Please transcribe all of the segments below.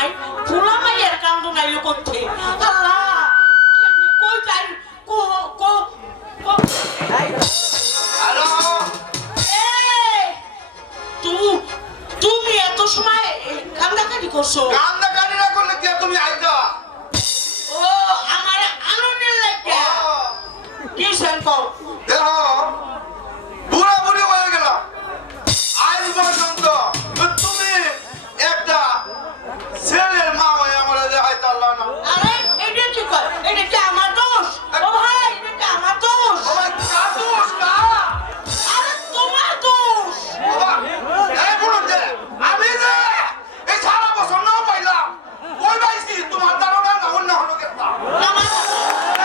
নাই পুরা মাইয়ের কান্দ নাই করতে আল্লাহ কই যাই কো কো হ্যালো এই তুমি এত সময় কান্দাকাটি করছো কান্দাকাটি না করলে কি তুমি আইতা ও আমার আনন্দের লাগে কি শুনকো দেখো বুড়া বুড়ি হয়ে গেল আজ পর্যন্ত তুমি একটা ছেলের মা হয়ে আমার দেখাইতে পারলা না আরে এটা কি কর এটা কি আমার দোষ ও ভাই এটা কি আমার দোষ ও ভাই কার দোষ না আরে তোমার দোষ বাবা এই বলুন যে আমি যে এই সারা বছর না পাইলাম কই পাইছি তোমার ধারণা না অন্য হলো কেতা আমার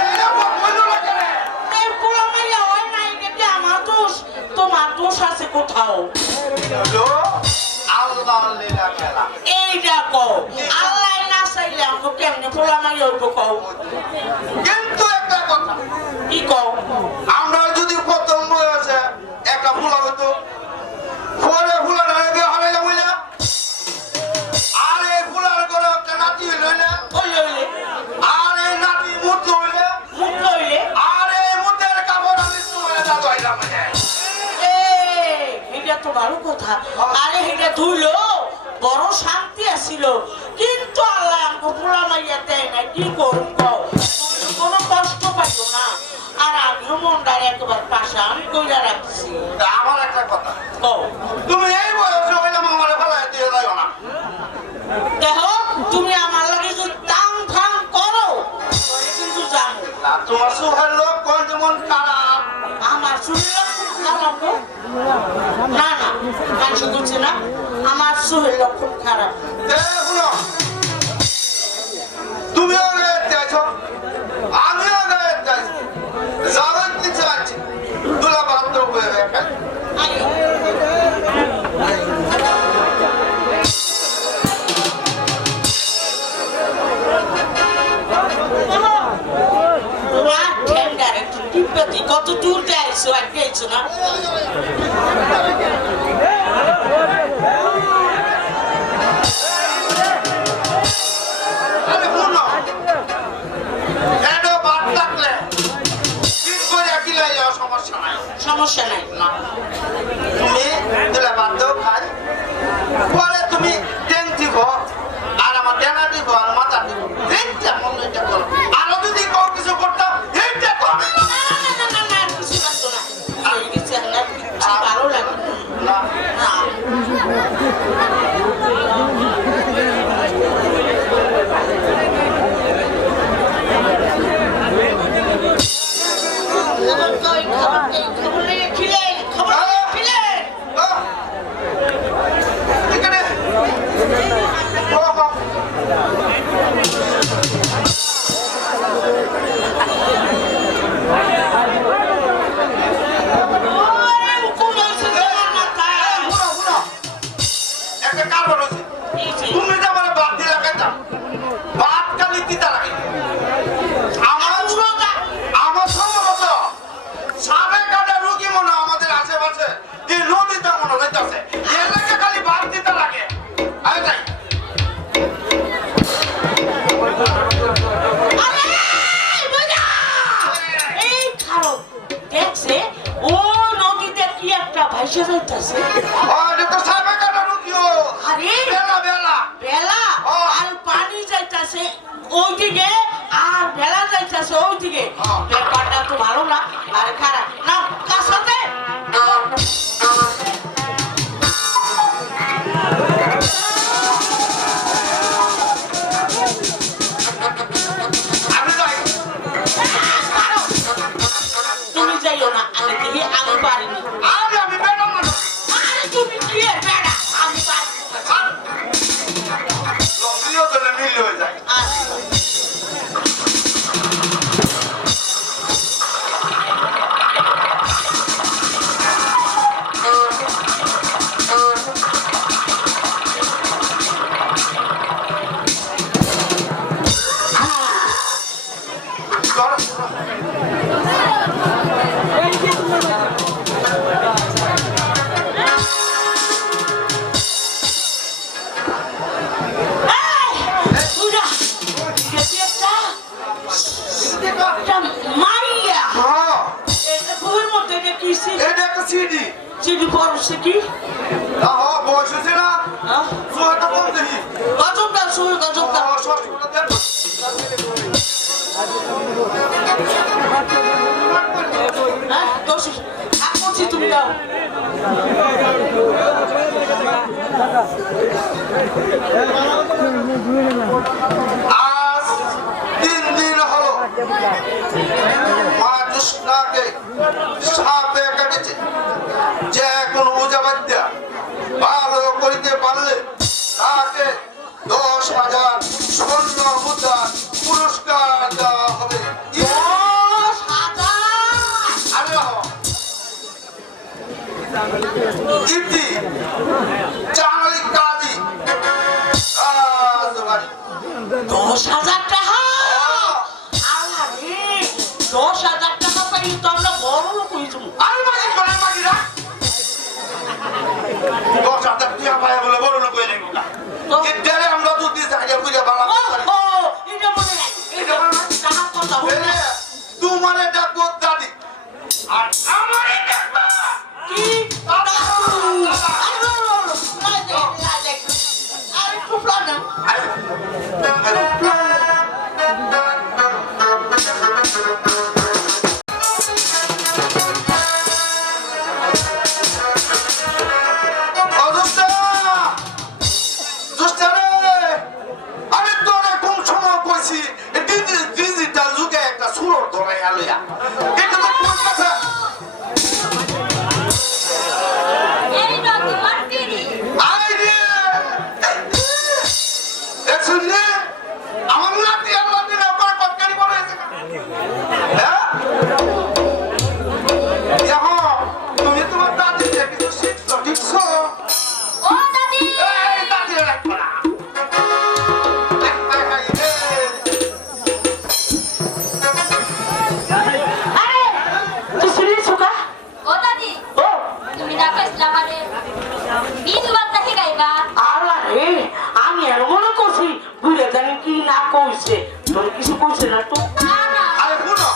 এটা বললো না কেন এই পুরো মাইয়া হয় না এটা কি আমার দোষ তোমার দোষ আছে কোথাও হলো আল্লাহ লীলা খেলা এইটা কও আল্লাহ না চাইলে আমাকে কেমনে পুরো মাইয়া হইব কও কিন্তু একটা কথা কি কও আমরা যদি প্রথম বয়সে একটা ফুলা হতো পরে ফুলার বিয়ে হবে না বুঝলে আর এই ফুলার করে একটা নাতি হইল না ওই লইলে আর এই নাতি মুখ হইলে মুখ লইলে আর এই মুখের কাপড় আমি তোমার দাদু হইলাম এটা তো ভালো কথা আরে এটা ধুইলো বড় শান্তি আসিল কিন্তু আল্লাহ আমাকে পুরা মাইয়া দেয় না কি করুন কও তুমি কোনো কষ্ট পাইও না আর আমিও মনটার একবার পাশে আমি কইরা রাখছি আমার একটা কথা কও তুমি এই বয়সে হইলাম আমার ফেলায় দিয়ে যাও না দেখো তুমি আমার লাগে যদি টাং ফাং করো তবে কিন্তু জানো আর তোমার সুহের লোক কোন যেমন খারাপ আমার শরীর খারাপ গো? না না মানুষ করছে না আমার শরীর লক্ষণ খারাপ শুনো তুমিও গায়ে চাইছো আমিও গায়ে চাইছি যাবেন কি চাচ্ছি তুলা বাধ্য হয়ে গেছে আইও। তোমার ঠেঙ্গার একটু টিপে কত দূর যাইছো আর গেছো না আরে শুনো এটো বাদ থাকলে ঠিক করে কিলাই যাও সমস্যা নাই সমস্যা নাই না তুমি তুলা বাধ্য খাই পরে তুমি ট্যাঙ্ক দিব আর আমার ডেনা দিব আর মাথা দিব এইটা মনে এটা করো আরো যদি কেউ কিছু করতাম এইটা করবে না না কিছু লাগতো না আর কিছু আমার কিছু ভালো লাগে না না খবর লেগে খিলেন খবর লেগে খিলেন এখানে বাবা ওরে হুকুম হয়েছে তোমার মাথায় শুনো শুনো একটা কারণ আছে এই যে তুমি যে আমার বাদ দিলা কেতা বাদ খালি কিতা লাগে আমার পুরোটা আমার সম্ভবত সাবে কাটা রোগী মনে হয় আমাদের আশেপাশে এই নদীতে মনে হইতাছে এলাকা খালি বাদ দিতে লাগে আরে তাই আরে বুঝা এই খারাপ দেখছে ও নদীতে কি একটা ভাইসা যাইতাছে এটা তো সাবে কাটা রোগী ও আরে বেলা বেলা বেলা ও। আর পানি যাইতাছে ওইদিকে আর বেলা যাইতাছে ওইদিকে ও। ব্যাপারটা তো ভালো না আর খারাপ না কাছাতে আমি যাই তুমি যাইও না আমি দেখি আমি পারিনি আরে আমি বেলা মানুষ আরে তুমি কি এর বেড়া আমি পারিনি লম্বিও তো মিল হয়ে যায় আচ্ছা দাও আজ 3 দিন হলো মা জোৎস্নাকে সাপে কেটেছে। যে কোনো পূজাবাদ্যা ভালো করিতে পারলে তাকে 10,000 স্বর্ণ মুদ্রা পুরস্কার দেওয়া হবে। আরে বাবা, ইতি চাঙালি কাজী রাজবাড়ি 10,000 টাকা আল্লাহ রে 10,000 টাকা পাই তো আমরা বড় লোক হইছু আর মাঝে করে মাগিরা 10,000 টাকা পায় বলে বড় লোক হয়ে গেল। এটারে আমরা দুধ দিয়ে চাইলে বুঝে বালা করি। ও এটা মনে নাই এটা মনে নাই টাকা কথা হইছে তোমার ডাকবো দাদি আর আমার ডাকবো কি দাদা আরে খুব লাগা ডিজিটাল যুগে একটা সুর ধরে আলোয়া এটা তো কোন কথা আমি আর মনে করছি বুঝে জানি কি না কইছে তোর কিছু কইছে না তো আরে শুনো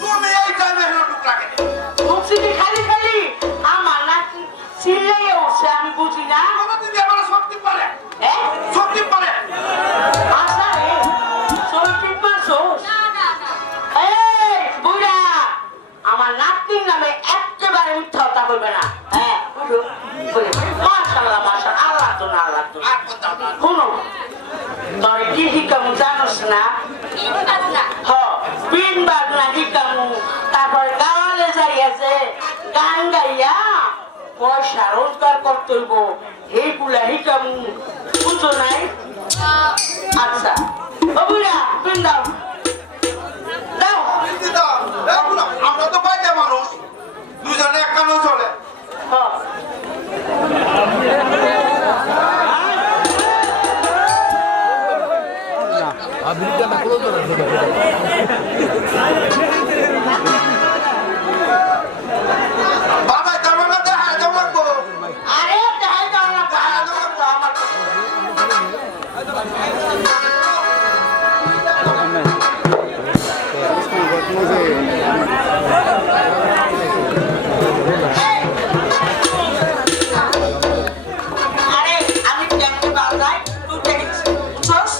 তুমি এই টাইমে হেলো টুকরা কেন বলছি খালি খালি আমার না সিলাই উঠছে আমি বুঝি না তুমি আমার শক্তি পারে হ্যাঁ শক্তি পারে আচ্ছা রে শক্তি পারছো না না না এই বুড়া আমার নাতির নামে একেবারে মিথ্যা কথা বলবে না হ্যাঁ বুঝো মাশাআল্লাহ মাশাআল্লাহ আল্লাহ তো না আল্লাহ তো শুনো তোর কি হিকামু জানোস না বিন বাজনা হিকামু তারপর গাওয়ালে যাইয়াছে গান গাইয়া পয়সা রোজগার করতে হইব এইগুলা হিকামু বুঝো নাই আচ্ছা ও বুড়া বিন দাও দাও আমরা তো বাইরে মানুষ দুজনে এক কানো চলে বাবা জামানা দেখা জমা কো আরে দেখা জমা কো আমার আরে আমি কেমনে বাজাই তুই দেখিস বুঝছস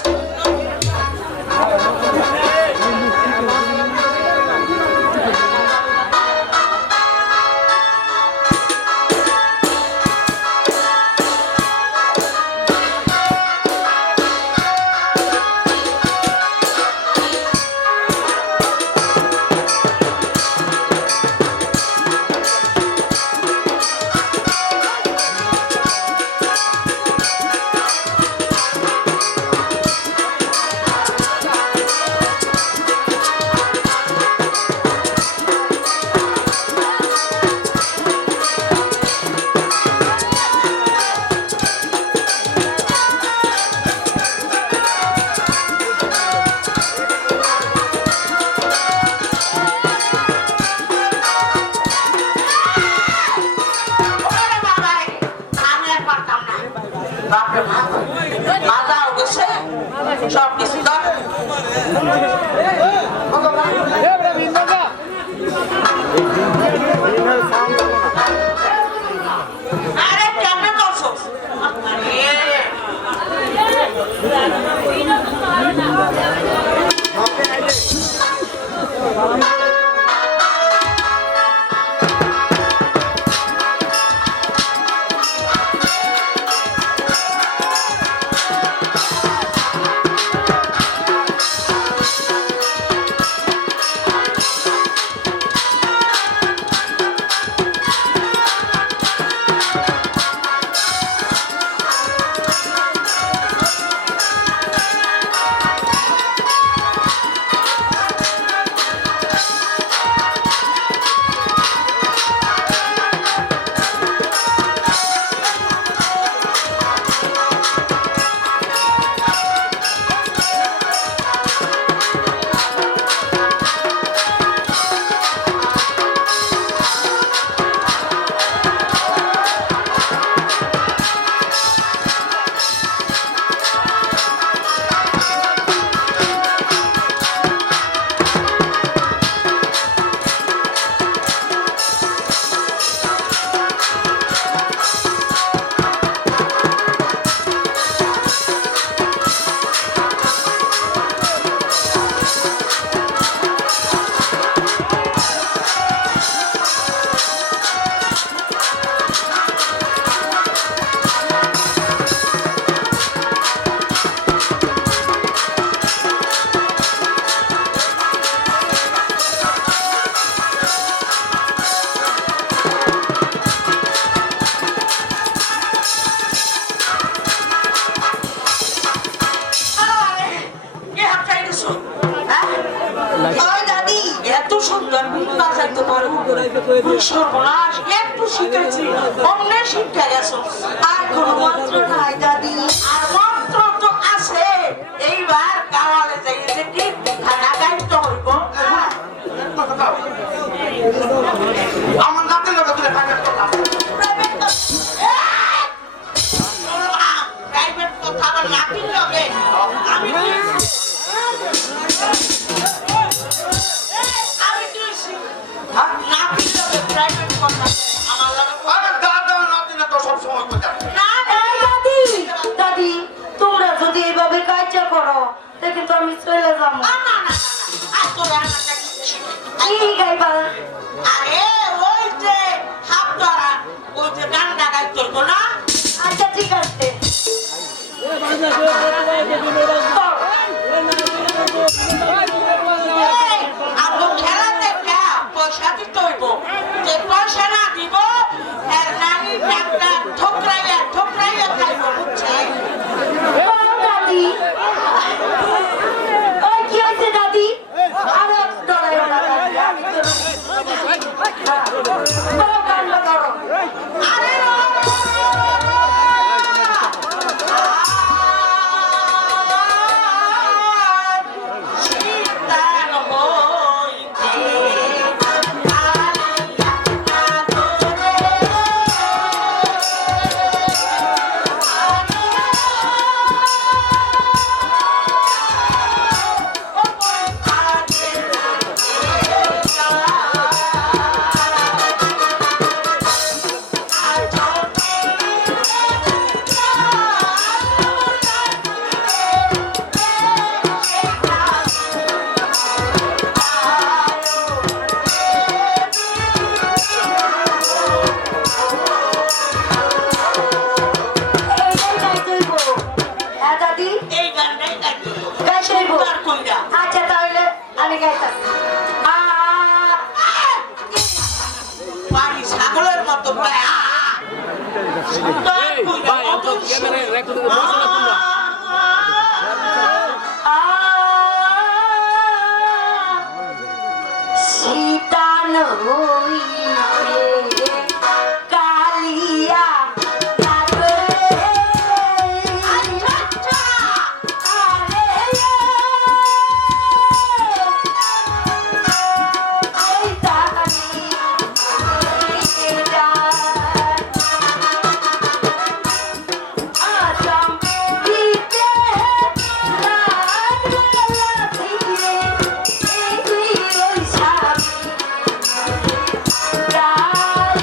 সুন্দর বিদ্যা যাইতে পারো সর্বনাশ একটু শিখেছি অন্য শিক্ষা গেছো আর কোনো মন্ত্র নাই দাদি। আর মন্ত্র তো আছে এইবার গাওয়ালে যাইছে কি খানা গাইতে হইব আমার নাতির লোক তুলে প্রাইভেট করলাম প্রাইভেট কথা আবার নাতির লগে আমি নাতির লগে প্রাইভেট কথা আমার লগে আরে দাদা নাতিনে তো সব সময় কথা না এই দাদি, দাদি তোমরা যদি এভাবে কাজটা করো তা কিন্তু আমি চলে যাবো। না না না আর তোরে আমারটা কিচ্ছু কি গাইবা? আরে ওই যে হাত ধরা ওই যে গানটা গাইতে হইব না আচ্ছা ঠিক আছে। আমরা খেলা দেখা পয়সা দিতে হইব যে পয়সা না দিব এর নানি একটা ঠোকরাইয়া ঠোকরাইয়া খাইব বুঝছে ও দাদি, ওই কি হয়েছে দাদি? আরে ডরাইও না দাদি, আমি তো বড় কাণ্ড করো। আরে শীতাল হইতে এইটাই গাইতে হইবো। হ্যাঁ দাদি, এই গানটাই গাইতে হইব গাইতে হইবো। তার কইরা আচ্ছা তাহলে আমি গাইতাছি। বাড়ি ছাগলের মতো প্রায় তার কইরা কত ক্যামেরায় রেকর্ডিং করছো না তোমরা শীতান হইতে কালিয়া লাগে আরে ওই তাহানি আসাম দিতে লাগলা ফিরে এই ওই স্বামী গাল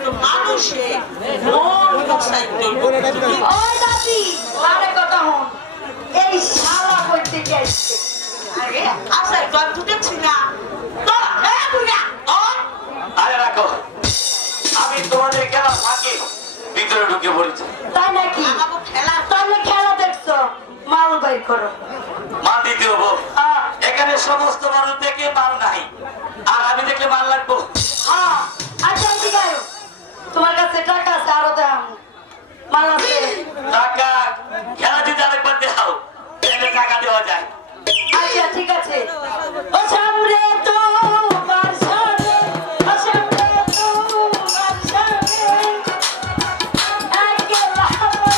কিন্তু মানুষে মন বসাইতে হইব। ওই দাদি আরে কথা হন এই শালা করতে গেছে আরে আচ্ছা জল তো দেখছি না তো বুড়া আরে রাখো, আমি তোমাদের খেলা ফাঁকে ভিতরে ঢুকে পড়েছি। তাই নাকি আমাকে খেলা তাহলে খেলা দেখছো মাল বাইর করো মাল দিতে হবো। হ্যাঁ এখানে সমস্ত মানুষ দেখে মাল নাই, আর আমি দেখলে মাল লাগবো। হ্যাঁ আচ্ছা ঠিক আছে তোমার কাছে টাকা আছে আরো দাম মাল আছে টাকা খেলা যদি আরেকবার দেখাও তাহলে টাকা দেওয়া যায়। আচ্ছা ঠিক আছে ও সামনে তো মারছানে ও সামনে তো মারছানে একলা আছে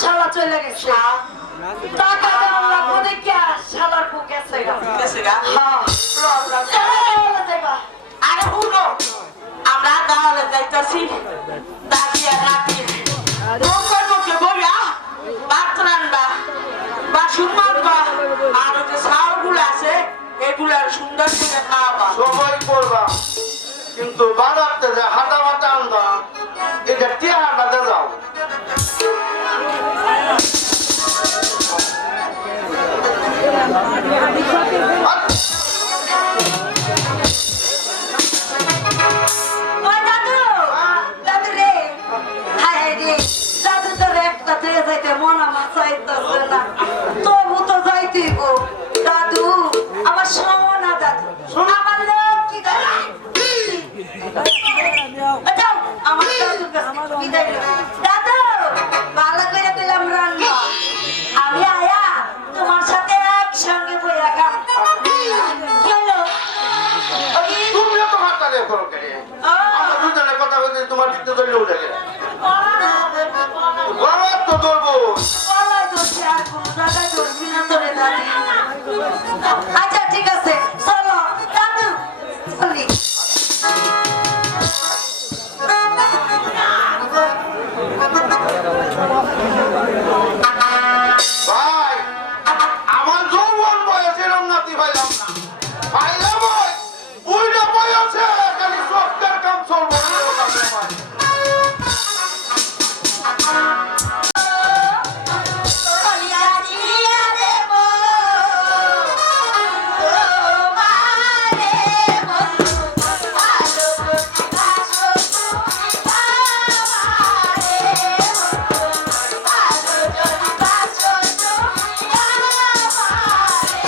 শালা চলে গেছে টাকা দেওয়ার লাগবো দেখি শালার বুক গেছে গেছে গা হ্যাঁ আরে হুনো আমরা গাওয়ালে যাইতাছি দাদি আর নাতি মুখের মুখে বইয়া ভাত রান্না বাসন মারবা আর ওই যে চাউলগুলো আছে এগুলার সুন্দর করে খাওয়াবা সবাই করবা, কিন্তু বাজারতে যে হাঁটা মাটা আনবা এটা টিয়াটাতে যাও। ওই দাদু দাদু রে হায় হায় রে দাদু তোর একটা দিয়ে যাইতে মন আমার চাইতেছে না তবু তো যাইতেই গো দাদু আমার সোনা দাদু আমার লক্ষ্মী দাদু যাও আমার দাদুর কাছে বিদায় নিও। দাদু ভালো করে পেলাম রান্না আমি আয়া তোমার সাথে একসঙ্গে বইয়া গান কি হলো তুমি তো মাথা দিয়ে করো কেন? আমরা দুজনে কথা বলতে তোমার দিতে ধরলে উঠে গেলে গরম তো ধরবো। আচ্ছা ঠিক আছে চলো দাদু চলি ভাই আমার যৌবন বয়সে এরম নাতি পাইলাম না, পাইলাম ওই বুইড়া বয়সে খালি সবটার কাম চলবো না ওটা তোমার। Bye.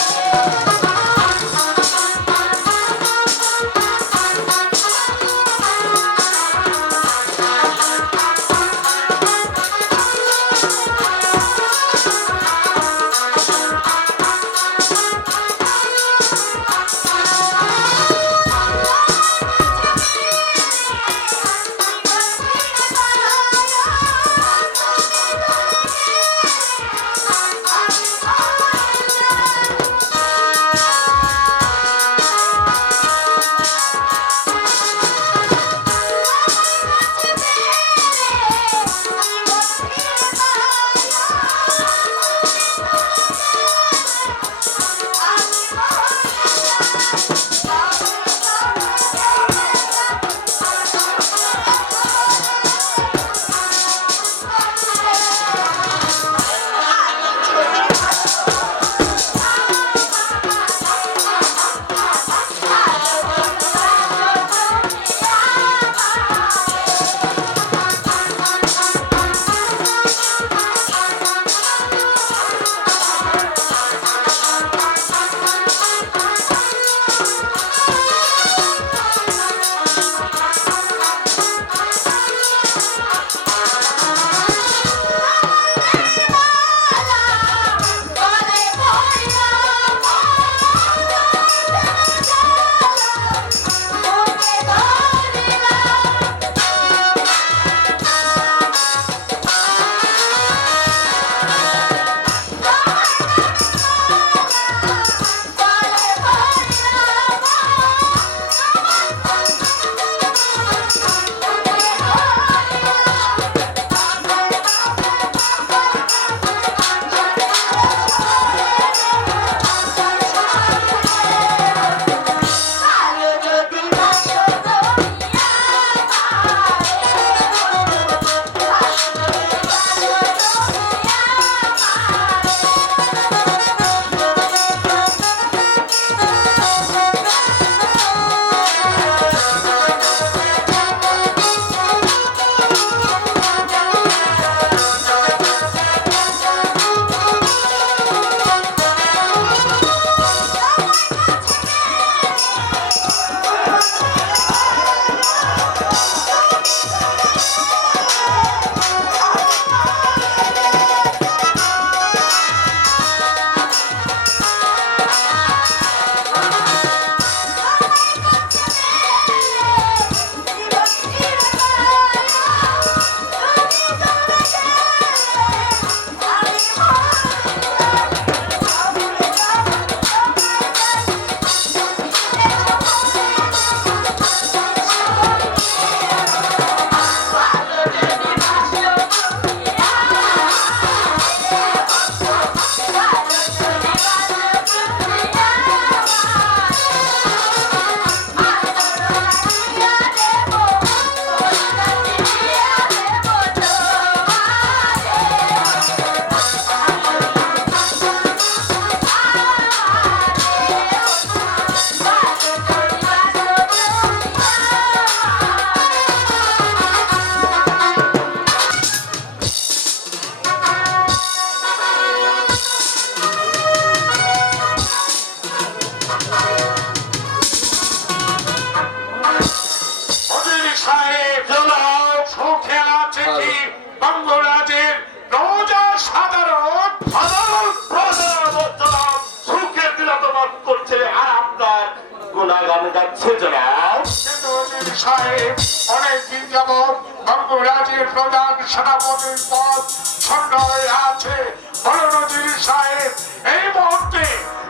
গুণাগান গাচ্ছে জনাব। কিন্তু অজির সাহেব অনেকদিন যাবৎ বঙ্গরাজ্যের প্রধান সেনাপতির পদ শূন্য হয়ে আছে। বলুন অজির সাহেব, এই মুহূর্তে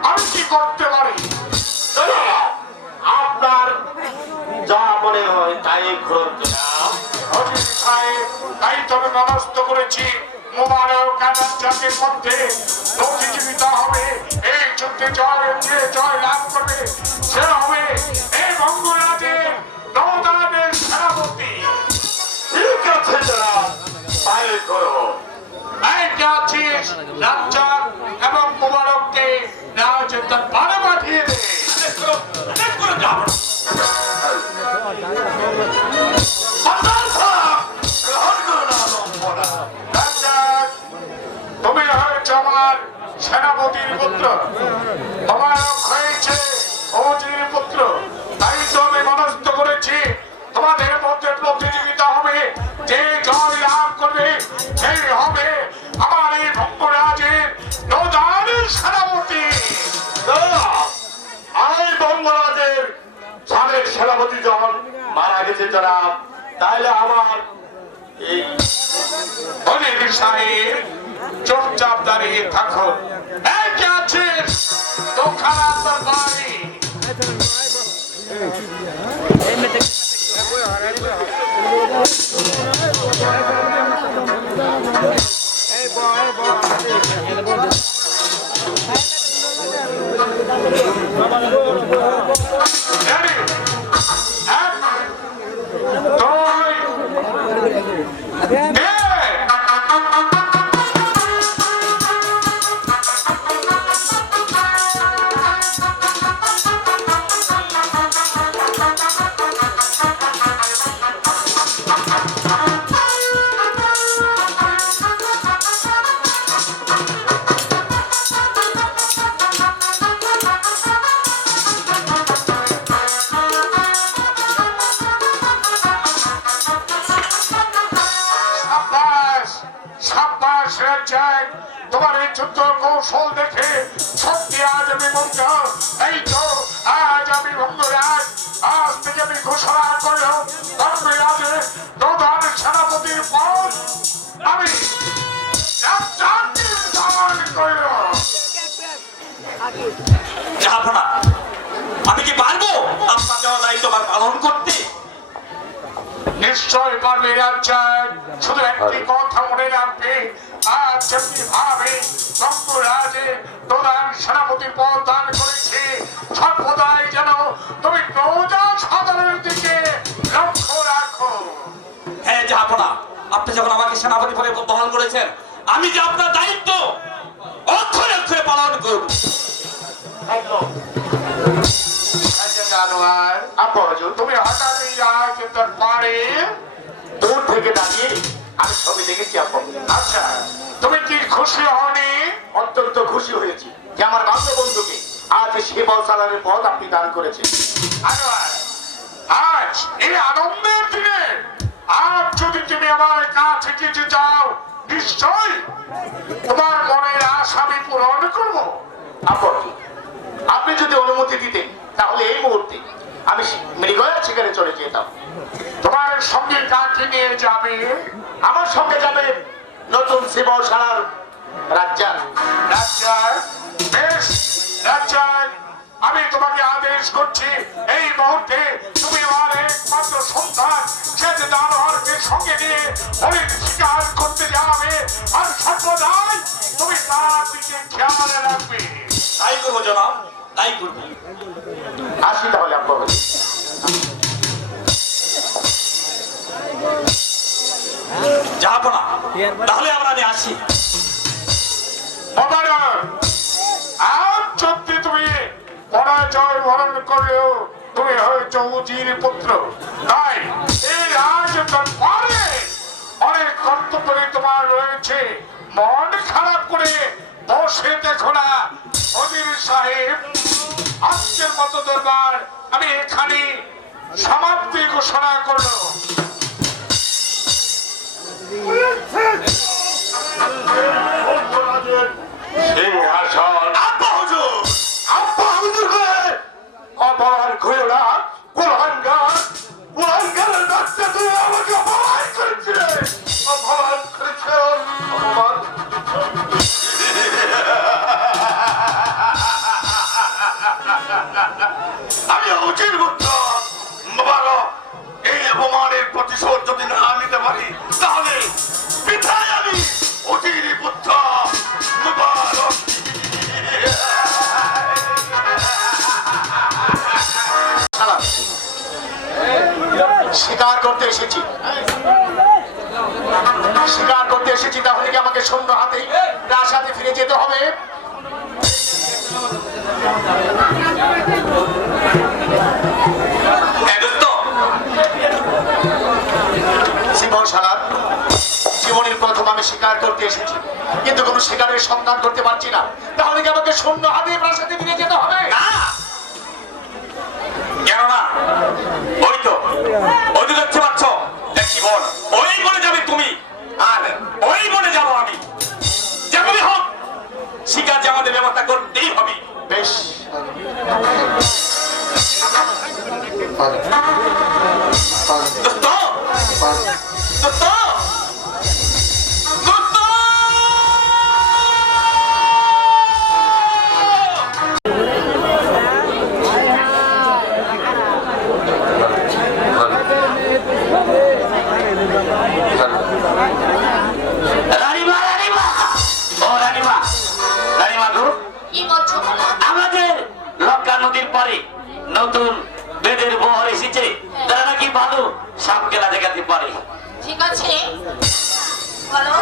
আমি কি করতে পারি? জনাব, আপনার যা মনে হয় তাই করুন জনাব। অজির সাহেব, তাই তবে ব্যবস্থ করেছি মোবারক জাতির মধ্যে প্রতিযোগিতা হবে। এই যুদ্ধে যে জয় লাভ করবে সে হবে এই বঙ্গরাজ্যের নৌদানের সেনাপতি। ঠিক আছে জনাব, তাই করো। এইটা আছিস রাজ্জাক এবং মোবারককে রাজের পারে পাঠিয়ে দে। রাজ্জাক, তুমি হয়েছ আমার সেনাপতির পুত্র, মোবারক হয়েছে অজির পুত্র। তাই তো আমি মনস্থ করেছি তোমাদের মধ্যে প্রতিযোগিতা হবে। যে জয় লাভ করবে সেই হবে আমার এই ভঙ্গরাজের নৌদানের সেনাপতি। এই বঙ্গরাজের সাবেক সেনাপতি যখন মারা গেছে জনাব, তাইলে আমার এই অজির সাহেব চুপচাপ দাঁড়িয়ে থাকুন। এই কে আছিস? দোখানা তোর বাড়ি। Ready? Act. Three. Yeah. সাব্বাস, সাব্বাস রাজ্জাক, তোমার এই যুদ্ধ কৌশল দেখে সত্যি আজ আমি মুগ্ধ। এই তো আজ আমি বঙ্গরাজ, আজ থেকে আমি ঘোষণা করলাম বঙ্গরাজে প্রধান সেনাপতির পদ আমি রাজ্জাককে দান করলাম। জাহাপনা, আমি কি পারবো আপনার দেওয়া দায়িত্ব পালন করতে? নিশ্চয় পারবে রাজ্জাক, শুধু একটি কথা মনে রাখবে, আজ যেমনি ভাবে বঙ্গরাজে প্রধান সেনাপতির পদ দান করেছে, সর্বদাই যেন তুমি প্রজা সাধারণের দিকে লক্ষ্য রাখো। হ্যাঁ জাহাপনা, আপনি যখন আমাকে সেনাপতি পদে বহাল করেছেন, আমি যে আপনার দায়িত্ব অক্ষরে অক্ষরে পালন করব। জানোয়ার, তুমি হঠাৎ এই আজ তোর পারে দূর থেকে দাঁড়িয়ে আমি ছবি দেখেছি আপন। আচ্ছা, তুমি কি খুশি হওনি? অত্যন্ত খুশি হয়েছি যে আমার বান্ধব বন্ধুকে আজ সেবা চালানোর পদ আপনি দান করেছেন। জানোয়ার, আজ এই আনন্দের দিনে আজ যদি তুমি আমার কাছে কিছু চাও, নিশ্চয় তোমার মনের আশা আমি পূরণ করবো। আপন, আপনি যদি অনুমতি দিতেন তাহলে এই মুহূর্তে আমি মৃগয়ার শিকারে চলে যেতাম। তোমার সঙ্গে কাকে নিয়ে যাবে? আমার সঙ্গে যাবে নতুন শিবশালার রাজ্জাক। রাজ্জাক, বেশ রাজ্জাক, আমি তোমাকে আদেশ করছি এই মুহূর্তে তুমি আমার একমাত্র সন্তান সে দানোয়ারকে সঙ্গে নিয়ে হরিণ শিকার করতে যাবে, আর সর্বদাই তুমি তার দিকে খেয়াল রাখবে। তাই করবো জনাব, তাই করবো। আসি তাহলে আপনার যাবো না, তাহলে আমি আসি। আজ সত্যি তুমি পরাজয় বরণ করলেও তুমি হয়েছ উজির পুত্র, তাই এই রাজ পরে অনেক কর্তব্য তোমার রয়েছে। মন খারাপ করে বসে দেখো না। অজির সাহেব, আজকের মতো দরবার আমি এখানে সমাপ্তি ঘোষণা করলো। সিংহাসন আব্বা হুজুর, আব্বা হুজুরকে অপমান এসেছি, শিকার করতে এসেছি, তাহলে কি আমাকে শূন্য হাতে প্রাসাদে ফিরে যেতে হবে? শিবশালার জীবনের প্রথম আমি শিকার করতে এসেছি, কিন্তু কোনো শিকারের সন্ধান করতে পারছি না, তাহলে কি আমাকে শূন্য হাতে প্রাসাদে ফিরে যেতে হবে? কেন না? ওই তো ওই তো দেখতে পাচ্ছ দেখি বল, ওই বনে যাবে তুমি আর ওই বনে যাবো আমি। যেমনই হোক শিকার যে আমাদের ব্যবস্থা করতেই হবে। বেশ, দোস্ত, দোস্ত, দোস্ত! রানীমা, রানীমা, ও রানীমা, রানীমা গো, কি বলছো বলো? আমাদের লঙ্কা নদীর পরে নতুন বেদের বহর এসেছে, তারা নাকি ভালো সাপ খেলা দেখাতে পারে। ঠিক আছে, বলো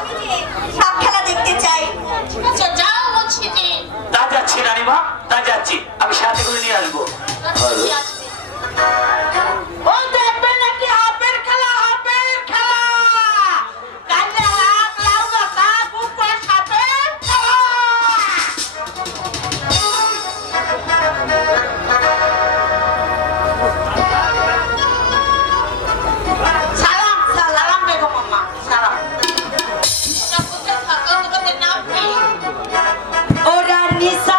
সব খেলা দেখতে চাই। ঠিক আছে, যাও বলছি যে। তা যাচ্ছি রানীমা, তা যাচ্ছি, আমি সাথে করে নিয়ে আসবো। কি আসবে? ওই দেখবে নাকি হাপের খেলা, হাপের খেলা। কালে হাত লাউ গাছা, বুকে সাপের খেলা। সালাম, সালাম বেগম আম্মা, সালাম। ওটা কোথায় থাকো? তোমাদের নাম কি? ওরা নিসা